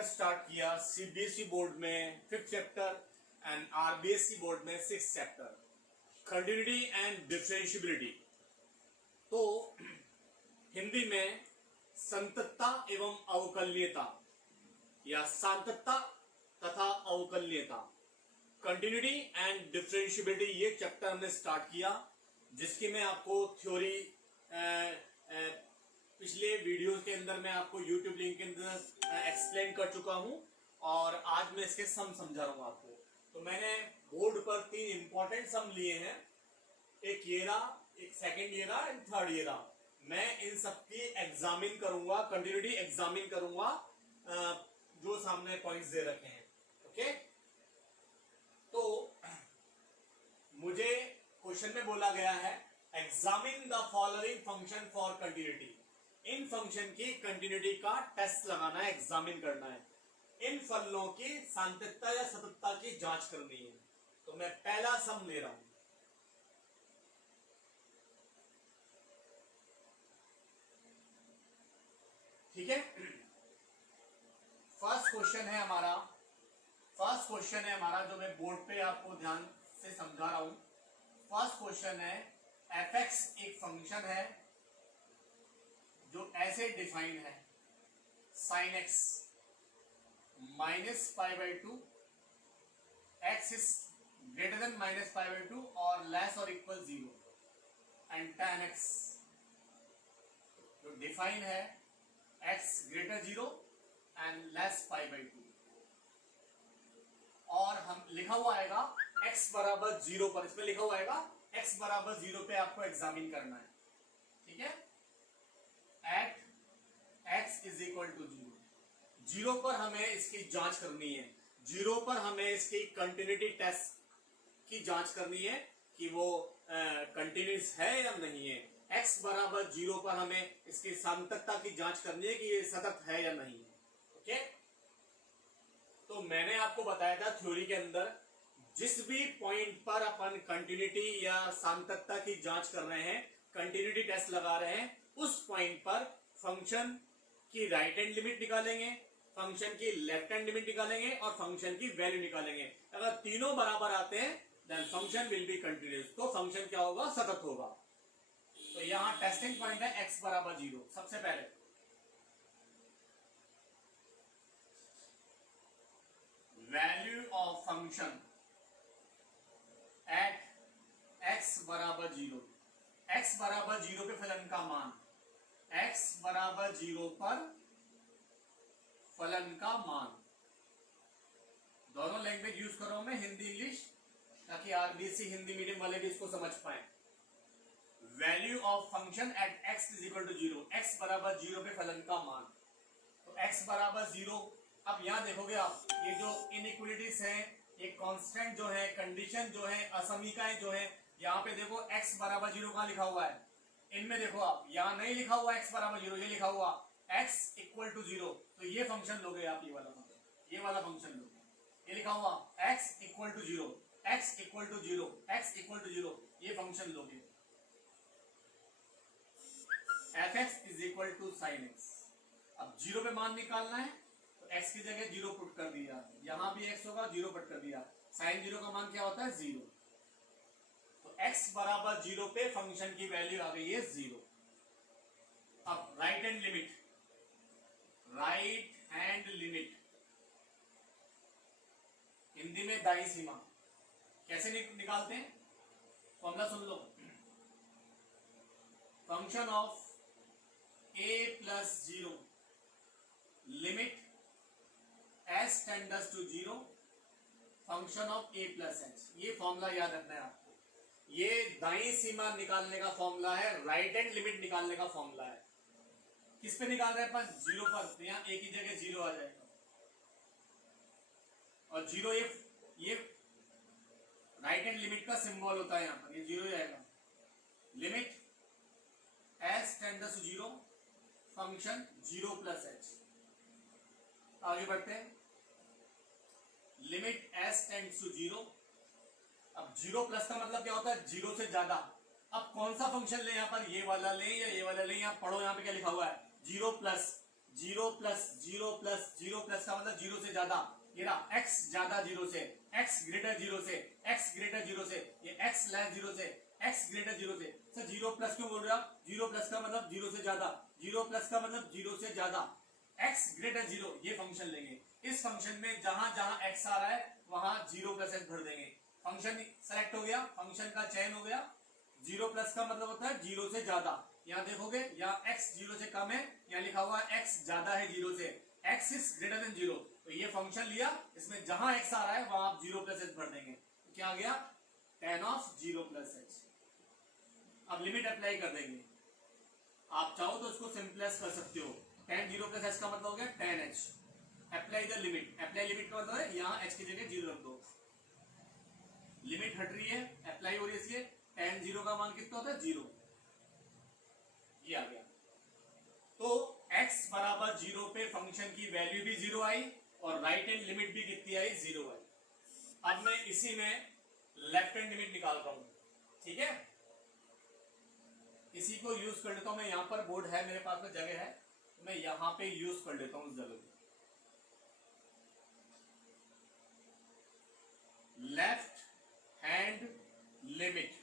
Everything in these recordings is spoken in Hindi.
चैप्टर स्टार्ट किया सीबीएसई बोर्ड में 5th chapter and RBSE board में 6th chapter continuity and differentiability. तो हिंदी में संततता एवं अवकलनीयता या सांततता तथा अवकलनीयता, कंटिन्यूटी एंड डिफरेंशिएबिलिटी, ये चैप्टर हमने स्टार्ट किया, जिसकी मैं आपको थ्योरी पिछले वीडियोस के अंदर मैं आपको यूट्यूब लिंक के अंदर एक्सप्लेन कर चुका हूं और आज मैं इसके सम समझा रहा हूं आपको। तो मैंने बोर्ड पर 3 इंपॉर्टेंट सम लिए हैं, एक ये रहा, एक सेकंड ये रहा एंड थर्ड ये रहा। मैं इन सबकी एग्जामिन करूंगा, कंटिन्यूटी एग्जामिन करूंगा जो सामने पॉइंट्स दे रखे हैं। ओके, तो मुझे क्वेश्चन में बोला गया है examine the following function for continuity. In function की कंटिन्यूटी का टेस्ट लगाना है, एग्जामिन करना है, इन फलनों की सांततता या सततता की जांच करनी है। तो मैं पहला सम ले रहा हूं। ठीक है, फर्स्ट क्वेश्चन है हमारा जो मैं बोर्ड पे आपको ध्यान से समझा रहा हूं। फर्स्ट क्वेश्चन है एफ एक्स एक फंक्शन है जो ऐसे डिफाइन है, sine x -π/2, x is greater than -π/2 और लेस और इक्वल 0 एंड tan x जो डिफाइन है x ग्रेटर 0 एंड लेस π/2 और हम लिखा हुआ आएगा x बराबर 0 पर, इसमें लिखा हुआ आएगा x बराबर 0 पे आपको एग्जामिन करना है। ठीक है, at x is equal to 0 पर हमें इसकी जांच करनी है, 0 पर हमें इसकी कंटिन्यूटी टेस्ट की जांच करनी है कि वो कंटिन्यूस है या नहीं है। x बराबर 0 पर हमें इसकी सांततता की जांच करनी है कि ये सतत है या नहीं है। ओके, तो मैंने आपको बताया था थ्योरी के अंदर जिस भी पॉइंट पर अपन कंटिन्यूटी या सांततता की जांच कर रहे हैं, कंटिन्यूटी टेस्ट लगा रहे हैं, उस पॉइंट पर फंक्शन की राइट हैंड लिमिट निकालेंगे, फंक्शन की लेफ्ट हैंड लिमिट निकालेंगे और फंक्शन की वैल्यू निकालेंगे। अगर तीनों बराबर आते हैं then function will be continuous, तो फंक्शन क्या होगा, सतत होगा। तो यहां टेस्टिंग पॉइंट है x बराबर 0। सबसे पहले value of function at x बराबर 0, x बराबर 0 पे फलन का मान, x बराबर 0 पर फलन का मान, दोनों लैंग्वेज यूज कर रहा हूं मैं, हिंदी इंग्लिश, ताकि आरबीएसई हिंदी मीडियम वाले भी इसको समझ पाए। Value of function at x is equal to 0, x बराबर 0 पे फलन का मान। तो x बराबर 0, अब यहां देखोगे आप ये जो इनइक्वालिटीज है, ये कांस्टेंट जो है, कंडीशन जो है, असमीकाएं जो है, यहां पे देखो x बराबर 0 कहां लिखा हुआ है, इनमें देखो आप, यहां नहीं लिखा हुआ x बराबर 0, ये लिखा हुआ x इक्वल टू 0। तो ये फंक्शन लोगे आप, ये वाला फंक्शन, ये वाला फंक्शन लोगे, ये लिखा हुआ x equal to 0, x equal to 0, x equal to 0, ये फंक्शन लोगे। F X is equal to sine X. अब 0 पे मान निकालना है तो x की जगह 0 पुट कर दिया, यहां भी x होगा, 0 पुट कर दिया, साइन 0 का मान क्या होता है, 0। तो x बराबर 0 पे फंक्शन की वैल्यू आ गई है 0। अब right hand limit, right hand limit Hindi में दाई सीमा कैसे निकालते हैं, फॉर्मूला सुन लो। Function of a plus 0 limit s tenders to 0 function of a plus h। ये फॉर्मूला याद रखना है आपको, ये दाई सीमा निकालने का फॉर्मूला है, राइट हैंड लिमिट निकालने का फॉर्मूला है। किस पे निकाल रहे हैं अपन, 0 पर, तो यहां a की जगह 0 आ जाएगा और 0 ये राइट हैंड लिमिट का सिंबल होता है, यहां पर ये 0 आएगा। Limit s tenders to 0 function 0 plus h। आगे बढ़ते हैं, लिमिट s टेंड्स टू 0। अब 0 प्लस का मतलब क्या होता है, 0 से ज्यादा। अब कौन सा फंक्शन ले, यहां पर ये वाला ले या ये वाला ले, यहां पढ़ो, यहां पे क्या लिखा हुआ है, 0 प्लस जीरो प्लस का मतलब जीरो से ज्यादा, ये रहा x ज्यादा जीरो से, x ग्रेटर जीरो से, x ग्रेटर जीरो से, ये x लेस जीरो से, x ग्रेटर जीरो से। सर जीरो प्लस क्यों बोल रहे हो आप? जीरो प्लस का मतलब जीरो से ज्यादा, जीरो प्लस का मतलब जीरो से ज्यादा, x ग्रेटर जीरो, ये फंक्शन लेंगे। इस फंक्शन में जहां जहां x आ रहा है वहां जीरो प्लस x भर देंगे। फंक्शन सेलेक्ट हो गया, फंक्शन का चयन हो गया। जीरो प्लस का मतलब होता है जीरो से ज्यादा। यहाँ देखोगे यहाँ x जीरो से कम है, यहाँ लिखा हुआ है x ज्यादा है जीरो से, x is greater than zero. तो ये फंक्शन लिया, इसमें जहां x आ रहा है वहां आप जीरो प्लस h भर देंगे। तो क्या आ गया? tan of zero plus h। अब लिमिट अप्लाई कर देंगे। आप चाहो तो इसको सिंपलेस कर सकते हो। tan जीरो प्लस h का मतलब हो गया tan h। Apply the limit, apply limit का मतलब है यहाँ h की जगह जीरो रख दो। लिमिट हट रही है, अप्लाई हो रही है, इसलिए tan जीरो का मान कितना होता है? जीरो। ये आ गया। तो x बराबर जीरो पे फंक्शन की वैल्यू भी जीरो आई और राइट हैंड लिमिट भी कितनी आई? जीरो आई। अब मैं इसी में लेफ्ट हैंड लिमिट निकाल रहा हूं, ठीक है? इसी को यूज कर लेता हूं मैं। यहां पर बोर्ड है मेरे पास में, जगह है, तो मैं यहां पे यूज कर लेता हूं उस जगह पे। लेफ्ट हैंड लिमिट,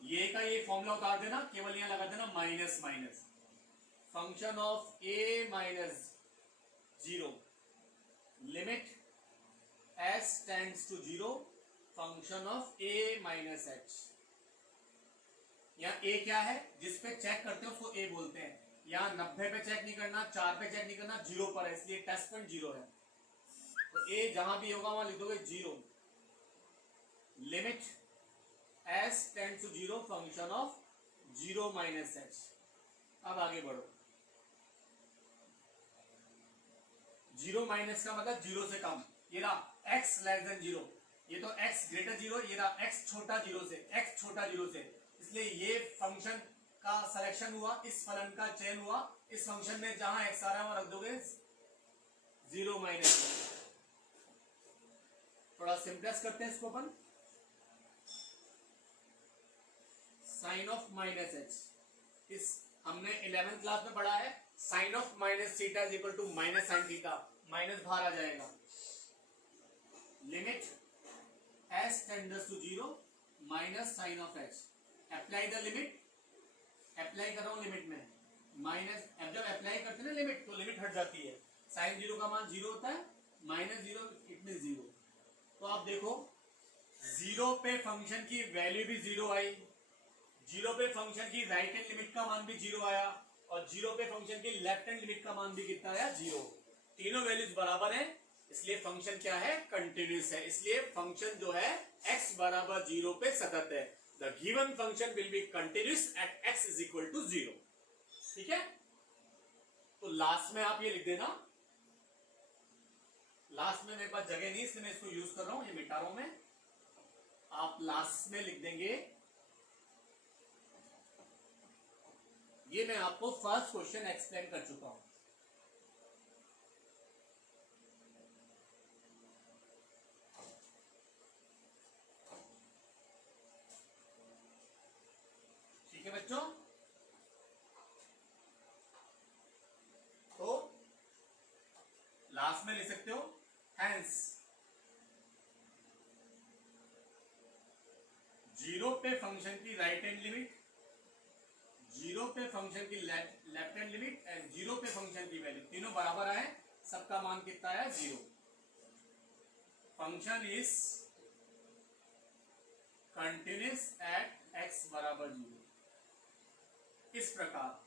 ये का ये फॉर्मूला उतार देना, केवल यहां लगा देना minus minus, function of a minus zero, limit s tends to zero, function of a minus h। यहाँ a क्या है? जिस पे चेक करते हो उसको a बोलते हैं। यहाँ 90 पे चेक नहीं करना, 4 पे चेक नहीं करना, जीरो पर है, इसलिए टेस्ट पॉइंट जीरो है। तो a जहां भी होगा वहां लिख दोगे zero, limit s tends to zero, function of zero minus h। अब आगे बढ़ो। जीरो माइनस का मतलब जीरो से कम, ये रहा x लेस देन जीरो, ये तो x ग्रेटर जीरो, ये रहा x छोटा जीरो से, x छोटा जीरो से। इसलिए ये फंक्शन का सिलेक्शन हुआ, इस फलन का चयन हुआ। इस फंक्शन में जहां x आ रहा है वहां रख दोगे जीरो माइनस। थोड़ा सिंपलेस करते हैं इसको अपन। साइन ऑफ माइनस h, इस हमने 11th क्लास में पढ़ा है, sine of minus theta is equal to minus sine theta, minus बाहर आ जाएगा। Limit s tenders to zero minus sine of h। Apply the limit, apply कर रहा हूं लिमिट में, माइनस, अब जब अप्लाई करते हैं ना लिमिट तो लिमिट हट जाती है। साइन जीरो का मान जीरो होता है, minus zero it mean zero. तो आप देखो जीरो पे फंक्शन की वैल्यू भी जीरो आई, जीरो पे फंक्शन की राइट हैंड लिमिट का मान भी जीरो आया, और जीरो पे फंक्शन की लेफ्ट हैंड लिमिट का मान भी कितना आया? जीरो। तीनों वैल्यूज बराबर हैं, इसलिए फंक्शन क्या है? कंटिन्यूअस है। इसलिए फंक्शन जो है x बराबर जीरो पे सतत है। The given function will be continuous at x is equal to zero. ठीक है? तो लास्ट में आप ये लिख देना, लास्ट में मेरे पास जगह नहीं इसलिए मैं इसको यूज कर रहा हूं, ये मिटा रहा हूं मैं। आप लास्ट में लिख देंगे, ये मैं आपको फर्स्ट क्वेश्चन एक्सप्लेन कर चुका हूं। ठीक है बच्चों? तो लास्ट में लिख सकते हो, हेंस जीरो पे फंक्शन की राइट हैंड लिमिट, जीरो पे फंक्शन की left hand limit and zero पे फंक्शन की वैल्यू तीनों बराबर आए, सबका मान कितना है? Zero. Function is continuous at x बराबर जीरो। इस प्रकार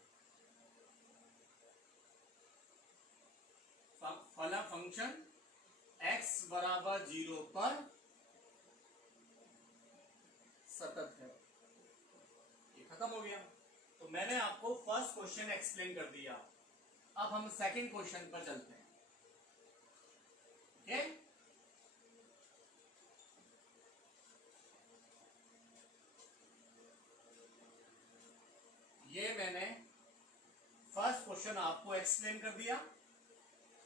फला फंक्शन x बराबर जीरो पर सतत है। ये खत्म हो गया। तो मैंने आपको फर्स्ट क्वेश्चन एक्सप्लेन कर दिया। अब हम सेकंड क्वेश्चन पर चलते हैं। ओके? ये मैंने फर्स्ट क्वेश्चन आपको एक्सप्लेन कर दिया।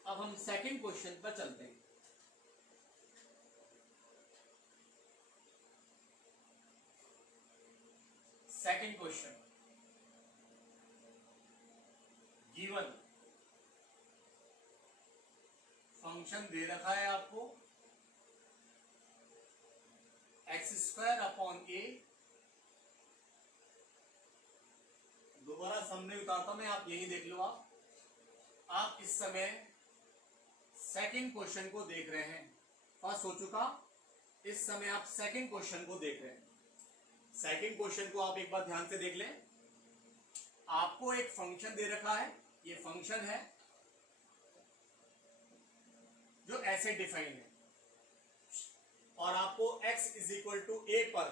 अब हम सेकंड क्वेश्चन पर चलते हैं। सेकंड क्वेश्चन, फंक्शन दे रखा है आपको x² a, दोबारा सामने उतारता मैं, आप यही देख लो। आप इस समय सेकंड क्वेश्चन को देख रहे हैं, फर्स्ट हो चुका, इस समय आप सेकंड क्वेश्चन को देख रहे हैं। सेकंड क्वेश्चन को आप एक बार ध्यान से देख लें। आपको एक फंक्शन दे रखा है, ये फंक्शन है जो ऐसे डिफाइन है, और आपको x = a पर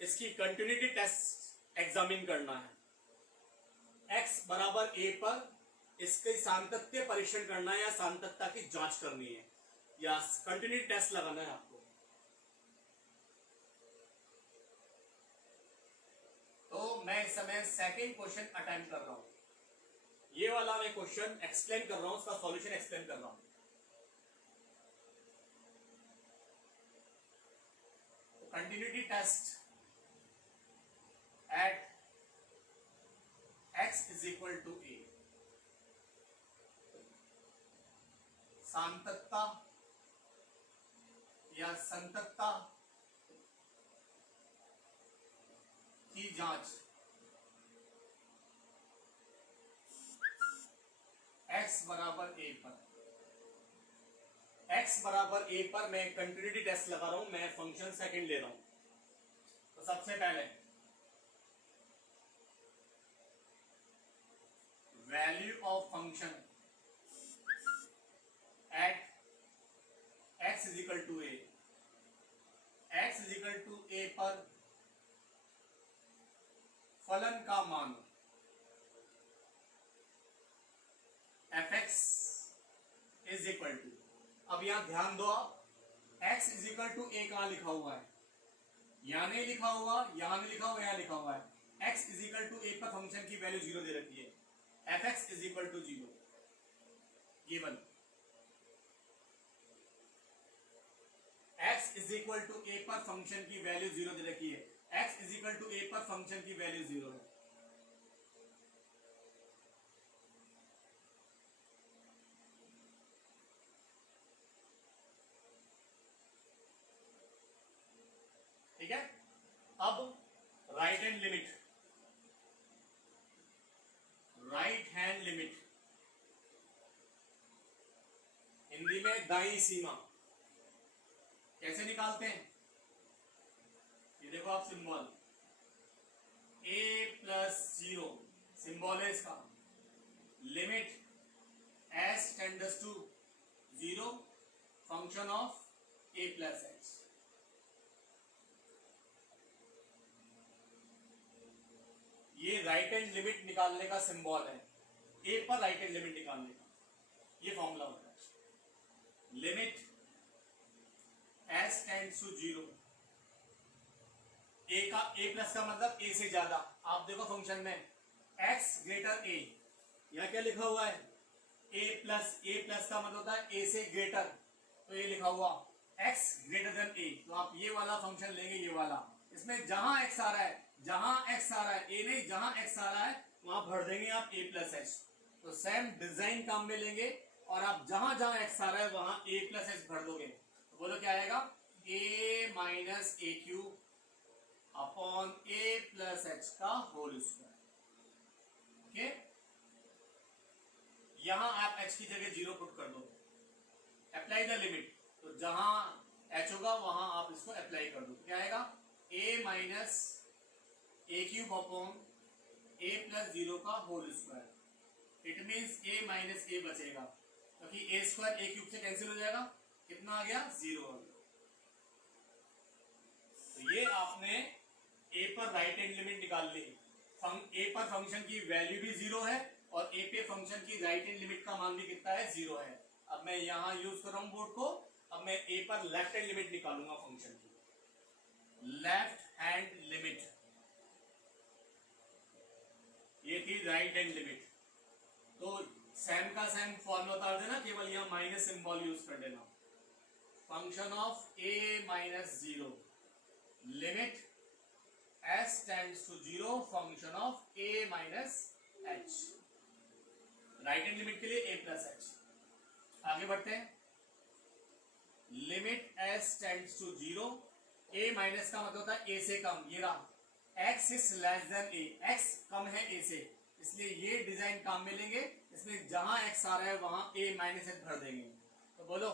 इसकी कंटिन्यूटी टेस्ट एग्जामिन करना है। x = a पर इसके सातत्य परीक्षण करना है, या सातत्यता की जांच करनी है, या कंटिन्यूटी टेस्ट लगाना है आपको। तो मैं इस समय सेकंड क्वेश्चन अटेम्प्ट कर रहा हूं, ये वाला मैं क्वेश्चन एक्सप्लेन कर रहा हूं, उसका सॉल्यूशन एक्सप्लेन कर रहा हूं। Continuity test at x = a, सातत्यता या संततता की जांच x = a पर। x = a पर मैं कंटिन्यूटी टेस्ट लगा रहा हूं, मैं फंक्शन सेकंड ले रहा हूं। तो सबसे पहले value of function at x = a, x = a पर फलन का मान fx = अब यहां ध्यान दो आप, x = a कहां लिखा हुआ है, यहां नहीं लिखा हुआ, यहां नहीं लिखा हुआ, यहां लिखा हुआ है। x = a पर फंक्शन की वैल्यू 0 दे रखी है, fx = 0 गिवन। x = a पर फंक्शन की वैल्यू 0 दे रखी है, x = a पर फंक्शन की वैल्यू 0 है। ठीक है, अब right hand limit, right hand limit, Hindi में दाईं सीमा कैसे निकालते हैं, ये देखो आप सिंबल a+0 सिंबल है इसका, limit s tends to 0 function of a+x। ये राइट हैंड लिमिट निकालने का सिंबल है, a पर राइट हैंड लिमिट निकालने का ये फॉर्मूला होता है। Limit s tends to 0, a का मतलब a से ज्यादा। आप देखो फंक्शन में x > a, यहां क्या लिखा हुआ है, a प्लस का मतलब होता है a से ग्रेटर, तो ये लिखा हुआ x > a। तो आप ये वाला फंक्शन लेंगे, ये वाला, इसमें जहां x आ रहा है, जहां x आ रहा है, a नहीं, जहां x आ रहा है वहां भर देंगे आप a+h। तो सेम डिजाइन काम में लेंगे, और आप जहां जहां x आ रहा है वहां a+h भर दोगे। तो बोलो क्या आएगा, a - aq अपॉन a+h का होल स्क्वायर। ओके, यहां आप h की जगह 0 पुट कर दो, अप्लाई द लिमिट, तो जहां h होगा वहां आप इसको अप्लाई कर दो। क्या आएगा, a - a³ अपॉन a+0 का whole square. It means a - a बचेगा, क्योंकि a² a³ से कैंसिल हो जाएगा, कितना आ गया, 0 आ गया। तो ये आपने a पर राइट हैंड लिमिट निकाल ली, a पर फंक्शन की वैल्यू भी 0 है, और a पे फंक्शन की राइट हैंड लिमिट का मान भी कितना है, 0 है। अब मैं यहां यूज कर रहा हूं बोर्ड को, अब मैं a पर लेफ्ट हैंड लिमिट निकालूंगा फंक्शन की। लेफ्ट हैंड लिमिट, ये थी राइट हैंड लिमिट, तो सेम का सेम फॉर्मूला उतार देना, केवल यहां माइनस सिंबल यूज कर देना। Function of a - 0 limit s tends to 0 function of a - h, right hand limit के लिए a+h। आगे बढ़ते टेंड्स टू 0, a माइनस का मतलब होता है a से कम, ये रहा x is less than a, x कम है a से, इसलिए ये डिजाइन काम में लेंगे। इसमें जहां x आ रहा है वहां a माइनस एच भर देंगे। तो बोलो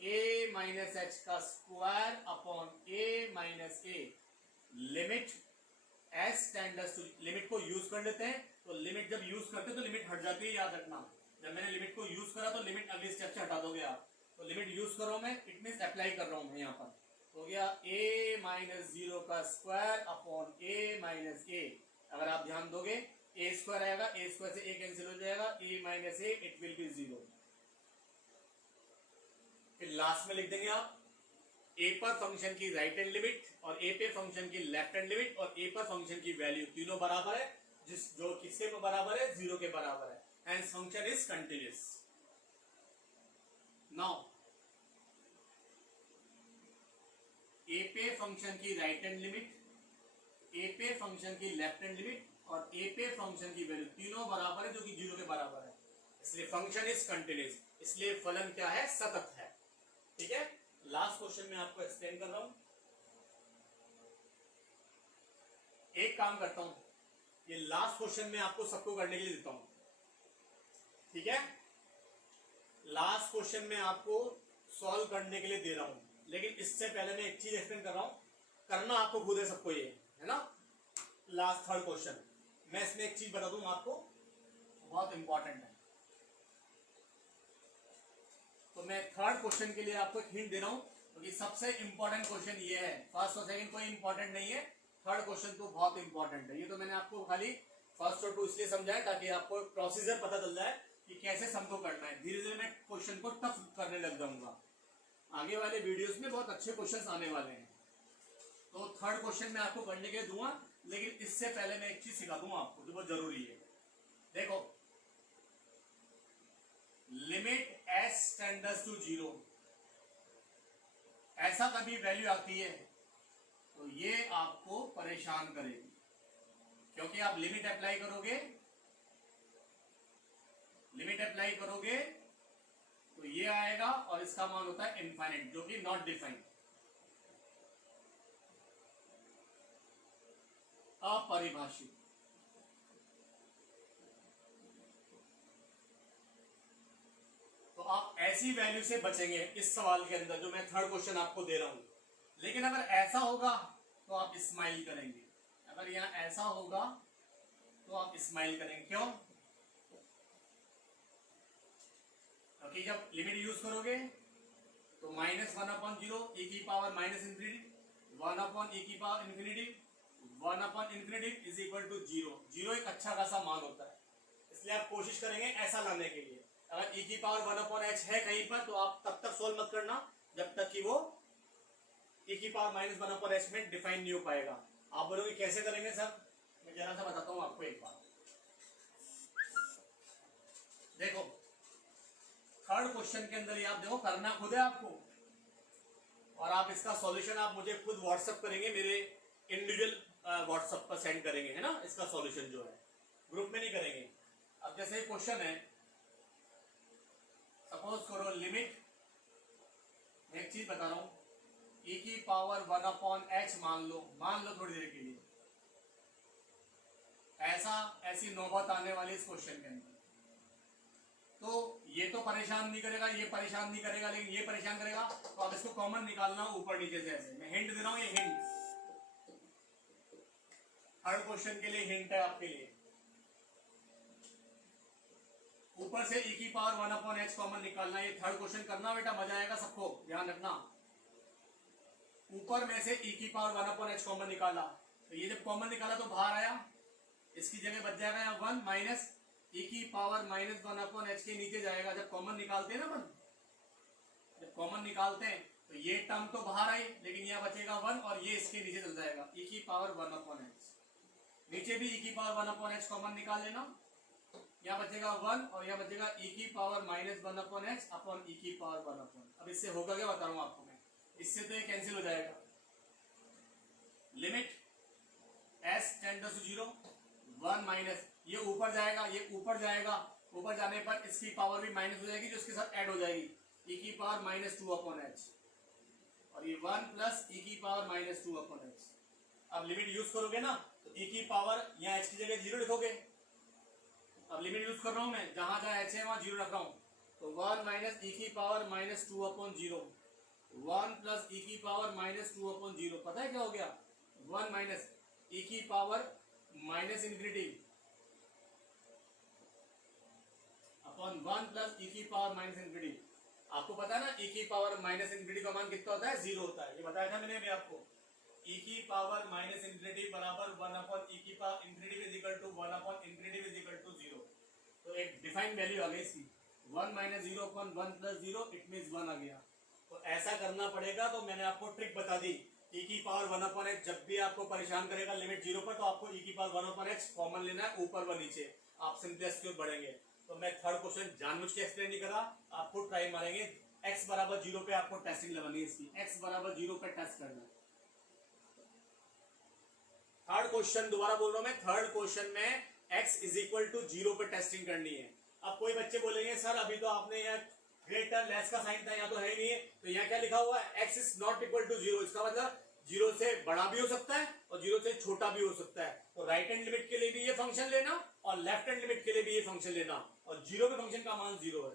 a माइनस एच का square upon a minus a, limit s tends to, limit को यूज कर लेते हैं। तो लिमिट जब यूज करते हैं तो लिमिट हट जाती है, याद रखना। जब मैंने लिमिट को यूज करा तो लिमिट अगले स्टेप से हटा दोगे आप। तो लिमिट यूज कर रहा हूं मैं, इट मीन अप्लाई कर रहा हूं मैं यहाँ पर। हो गया a माइनस 0 का स्क्वायर अपॉन a माइनस ए। अगर आप ध्यान दोगे a स्क्वायर आएगा, a स्क्वायर से a कैंसिल हो जाएगा, a minus A, it will be 0। फिर लास्ट में लिख देंगे आप a पर फंक्शन की राइट हैंड लिमिट और a पे फंक्शन की लेफ्ट हैंड लिमिट और a पर फंक्शन की वैल्यू तीनों बराबर है, जो किसके बराबर है, 0 के बराबर है। Hence function is continuous. Now a पे फंक्शन की राइट हैंड लिमिट, a पे फंक्शन की लेफ्ट हैंड लिमिट और a पे फंक्शन की वैल्यू तीनों बराबर है, जो कि 0 के बराबर है, इसलिए फंक्शन इज कंटिन्यूस, इसलिए फलन क्या है, सतत है। ठीक है, लास्ट क्वेश्चन में आपको एक्सप्लेन कर रहा हूं। एक काम करता हूं, ये लास्ट क्वेश्चन में आपको सबको करने के लिए देता हूं। ठीक है, लास्ट क्वेश्चन में आपको सॉल्व करने के लिए दे रहा हूं, लेकिन इससे पहले मैं एक चीज एक्सप्लेन कर रहा हूं, करना आपको खुद है सबको, ये है ना। लास्ट थर्ड क्वेश्चन, मैं इसमें एक चीज बता दूं आपको, बहुत इंपॉर्टेंट है। तो मैं थर्ड क्वेश्चन के लिए आपको एक हिंट दे रहा हूं, क्योंकि सबसे इंपॉर्टेंट क्वेश्चन ये है। फर्स्ट और सेकंड कोई इंपॉर्टेंट नहीं है, थर्ड क्वेश्चन तो बहुत इंपॉर्टेंट है। ये तो मैंने आपको खाली फर्स्ट और टू इसलिए समझाया ताकि आपको प्रोसीजर पता चल जाए कि कैसे सम को करना है। धीरे धीरे मैं क्वेश्चन को टफ करने लग जाऊंगा, आगे वाले वीडियोस में बहुत अच्छे क्वेश्चंस आने वाले हैं। तो थर्ड क्वेश्चन मैं आपको करने के लिए दूंगा, लेकिन इससे पहले मैं एक चीज सिखा दूंगा आपको जो बहुत जरूरी है। देखो, लिमिट s टेंड्स टू 0, ऐसा कभी वैल्यू आती है तो ये आपको परेशान करेगी, क्योंकि आप लिमिट अप्लाई करोगे, लिमिट अप्लाई करोगे तो ये आएगा और इसका मान होता है इनफाइनाइट, जो कि नॉट डिफाइंड, अपरिभाषित। तो आप ऐसी वैल्यू से बचेंगे इस सवाल के अंदर जो मैं थर्ड क्वेश्चन आपको दे रहा हूं। लेकिन अगर ऐसा होगा तो आप स्माइल करेंगे, अगर यहां ऐसा होगा तो आप स्माइल करेंगे। क्यों? क्योंकि जब लिमिट यूज करोगे तो -1/0 e की पावर -इंफिनिटी, 1/e की power infinity, infinity is equal to 0। 0 एक अच्छा खासा मान होता है, इसलिए आप कोशिश करेंगे ऐसा लाने के लिए। अगर e की पावर 1/h है कहीं पर तो आप तब तक सोल्व मत करना जब तक कि वो e की पावर -1/h में डिफाइन नहीं हो पाएगा। आप बोलोगे कैसे करेंगे सर, मैं जरा सा बताता हूं आपको एक बात। देखो, थर्ड क्वेश्चन के अंदर ये आप देखो, करना खुद है आपको, और आप इसका सॉल्यूशन आप मुझे खुद व्हाट्सएप करेंगे, मेरे इंडिविजुअल व्हाट्सएप पर सेंड करेंगे, है ना। इसका सॉल्यूशन जो है ग्रुप में नहीं करेंगे। अब जैसे क्वेश्चन है, सपोज करो लिमिट, एक चीज बता रहा हूं, e की पावर 1/h मान लो थोड़ी देर के लिए, ऐसी नौबत आने वाली इस क्वेश्चन के अंदर। तो ये तो परेशान नहीं करेगा, ये परेशान नहीं करेगा, लेकिन ये परेशान करेगा। तो आप इसको कॉमन निकालना ऊपर नीचे से, ऐसे मैं हिंट दे रहा हूं, ये हिंट थर्ड क्वेश्चन के लिए हिंट है आपके लिए। ऊपर से e की पावर 1/h कॉमन निकालना, ये थर्ड क्वेश्चन करना बेटा, मजा आएगा सबको, ध्यान रखना। ऊपर में से e की पावर 1/h कॉमन निकाला, तो ये जब कॉमन निकाला तो बाहर आया, इसकी जगह बच जाएगा यहाँ 1 माइनस e की पावर -1/h के नीचे जाएगा। जब कॉमन निकालते हैं ना जब कॉमन निकालते हैं तो ये टर्म तो बाहर आई, लेकिन यहाँ बचेगा 1 और ये इसके नीचे चल जाएगा, e की पावर 1/h। नीचे भी e की पावर 1/h कॉमन निकाल लेना, यहाँ बचेगा 1 और यहाँ बचेगा e की पावर -1/h अपॉन e की पावर 1/। अब इससे होगा क्या बता रहा हूँ आपको मैं, इससे तो ये कैंसिल हो जाएगा। Limit s tends to 0, 1 minus, ये ऊपर जाएगा, ये ऊपर जाएगा, ऊपर जाने पर इसकी पावर भी माइनस हो जाएगी, जो इसके साथ ऐड हो जाएगी, e की पावर -2/h। और ये 1 प्लस ई की पावर माइनस 2 अपॉन एच। अब लिमिट यूज करोगे ना तो ई की पावर यहाँ एच की जगह 0 लिखोगे। अब लिमिट यूज कर रहा हूं मैं, जहां जहां एच है वहां 0 रख रहा हूं। तो 1 माइनस ई की power minus 2 upon 0, 1 plus e की पावर माइनस 2 अपॉन 0। पता है क्या हो गया? 1 माइनस ई की power minus infinity upon 1 plus e की पावर माइनस इन्फिनिटी। आपको पता है ना ई की पावर माइनस इन्फिनिटी का मान कितना होता है? 0 होता है। ये बताया था मैंने अभी आपको। ई की पावर माइनस इन्फिनिटी बराबर 1 अपॉन ई की power infinity is equal to 1 upon infinity is equal to 0। तो एक डिफाइंड वैल्यू आ गई इसकी, 1 minus 0 upon 1 plus 0, it means 1 आ गया। तो ऐसा करना पड़ेगा। तो मैंने आपको ट्रिक बता दी, ई की पावर 1 अपॉन एच जब भी आपको परेशान करेगा लिमिट 0 पर, तो आपको ई की पावर 1 अपॉन एच कॉमन लेना है, ऊपर व नीचे। आप सिंपलेस्ट की ओर बढ़ेंगे। तो मैं थर्ड क्वेश्चन जानबूझ के एक्सप्लेन नहीं करा, आपको ट्राई मारेंगे। x बराबर 0 पे आपको टेस्टिंग लगानी है इसकी, x बराबर 0 पे टेस्ट करना है। थर्ड क्वेश्चन दोबारा बोल रहा हूं मैं, थर्ड क्वेश्चन में x इज इक्वल टू 0 पे टेस्टिंग करनी है। अब कोई बच्चे बोलेंगे सर अभी तो आपने यहाँ ग्रेटर लेस का साइन था, यहाँ तो है ही नहीं है, तो यहाँ क्या लिखा हुआ है? x is not equal to 0। इसका मतलब 0 से बड़ा भी हो सकता है और 0 से छोटा भी हो सकता है। तो राइट हैंड लिमिट के लिए भी ये फंक्शन लेना और लेफ्ट हैंड लिमिट के लिए भी ये फंक्शन लेना, और 0 पे फंक्शन का मान 0 है।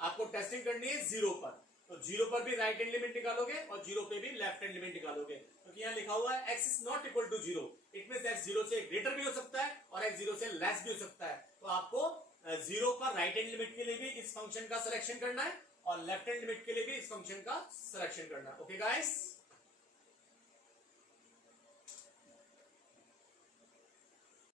आपको टेस्टिंग करनी है 0 पर, तो 0 पर भी राइट हैंड लिमिट निकालोगे और 0 पे भी लेफ्ट हैंड लिमिट निकालोगे। क्योंकि यहाँ लिखा हुआ है x is not equal to 0, it means x 0 से ग्रेटर भी हो सकता है और x 0 से लेस भी हो सकता है। तो आपको 0 पर राइट हैंड लिमिट के लिए भी इस फंक्शन का सिलेक्शन करना है और लेफ्ट हैंड लिमिट के लिए भी इस फंक्शन का सिलेक्शन करना है। Okay guys.